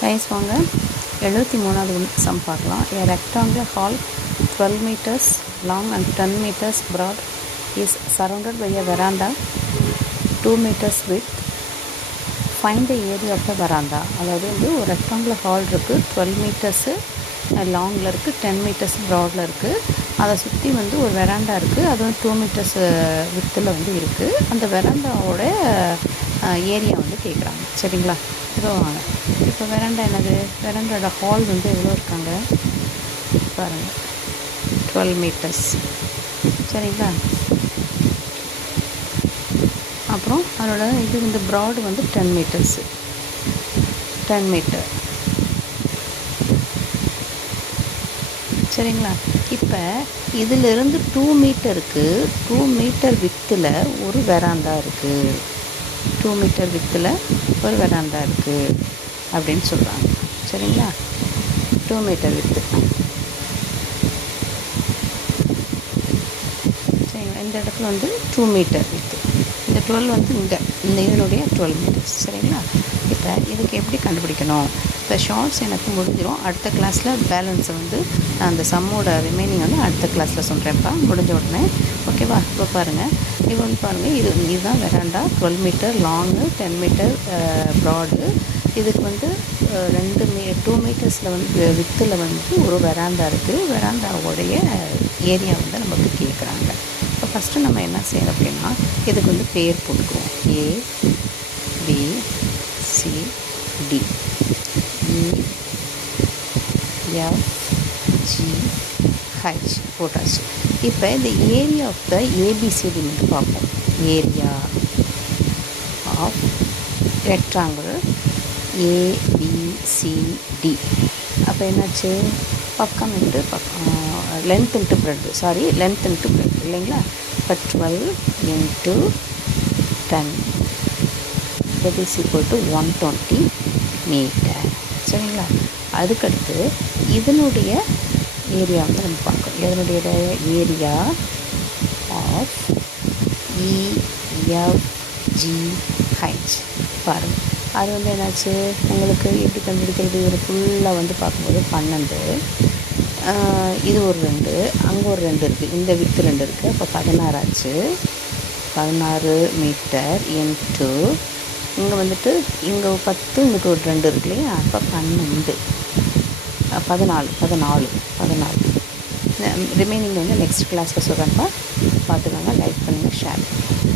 Guys வாங்க 73வது some பார்க்கலாம். A rectangular hall 12 meters long and 10 meters broad is surrounded by a veranda 2 meters width. Find the area of the veranda. அதாவது வந்து ஒரு rectangular hall இருக்குது, 12 metres லாங்கில் இருக்குது, 10 metres ப்ராடில் இருக்குது. அதை சுற்றி வந்து ஒரு வெராண்டா இருக்குது, அது வந்து 2 மீட்டர்ஸ் வித்தில் வந்து இருக்குது. அந்த வெராண்டாவோட ஏரியா வந்து கேட்குறாங்க. சரிங்களா, இதோ வாங்க. இப்போ வெராண்டா என்னது, வெராண்டாவோட ஹால் வந்து எவ்வளோ இருக்காங்க பாருங்கள், 12 மீட்டர்ஸ். சரிங்களா, அப்புறம் அதோட இது வந்து ப்ராடு வந்து 10 மீட்டர்ஸு, 10 மீட்டர். சரிங்களா, இப்போ இதிலிருந்து 2 மீட்டருக்கு 2 மீட்டர் வித்தில் ஒரு வெராண்டா இருக்குது, 2 மீட்டர் வித்தில் ஒரு வெராண்டா இருக்குது அப்படின்னு சொல்கிறாங்க. சரிங்களா, 2 மீட்டர் வித்து. சரிங்களா, இந்த இடத்துல வந்து 2 மீட்டர் வித்து, இந்த 12 வந்து இங்கே இந்த இதனுடைய 12 மீட்டர்ஸ். சரிங்களா, இப்போ இதுக்கு எப்படி கண்டுபிடிக்கணும்? இப்போ ஷார்ட்ஸ் எனக்கு முடிஞ்சிடும். அடுத்த கிளாஸில் பேலன்ஸை வந்து நான் அந்த சம்மோட ரிமைனிங் வந்து அடுத்த கிளாஸில் சொல்கிறேன்ப்பா, முடிஞ்ச உடனே. ஓகேவா, இப்போ பாருங்கள், இப்போ வந்து பாருங்கள், இதுதான் veranda, 12 metre long, 10 metre broad. இதுக்கு வந்து 2 மீட்டர்ஸில் வந்து வித்தில் வந்து ஒரு வெராண்டா இருக்குது. வெராண்டாவோடைய ஏரியா வந்து நமக்கு கேட்குறாங்க. இப்போ ஃபஸ்ட்டு நம்ம என்ன செய்யணும் அப்படின்னா, இதுக்கு வந்து பேர் போட்டுக்குவோம். A B C D E F G H போட்டாச்சு. இப்போ இந்த ஏரியா ஆஃப் த ஏபிசிடி மட்டும் பார்ப்போம். Area of rectangle ABCD. அப்போ என்னாச்சு, பக்கம் இன்ட்டு பக்கம், length into breadth, length into breadth இல்லைங்களா. இப்போ 12 × 10 that is equal to 120 metre. சரிங்களா, அதுக்கடுத்து இதனுடைய ஏரியா வந்து நம்ம பார்க்கணும். இதனுடைய ஏரியா ஆஃப் EFGH பாருங்கள். அது வந்து என்னாச்சு, உங்களுக்கு எப்படி கண்டுபிடிக்கிறது, இது ஃபுல்லாக வந்து பார்க்கும்போது 12, இது ஒரு 2, அங்கே ஒரு 2 இருக்குது, இந்த வித்து 2 இருக்குது. அப்போ 16 ஆச்சு. 16 மீட்டர் இன்ட்டு இங்கே வந்துட்டு இங்கே 10, இங்கிட்டு ஒரு 2 இருக்கு இல்லையா. அப்போ 12, 14 ரிமைனிங் வந்து நெக்ஸ்ட் கிளாஸில் சொல்கிறேன்ப்பா. பார்த்துக்கோங்க, லைக் பண்ணுங்கள், ஷேர் பண்ணுங்கள்.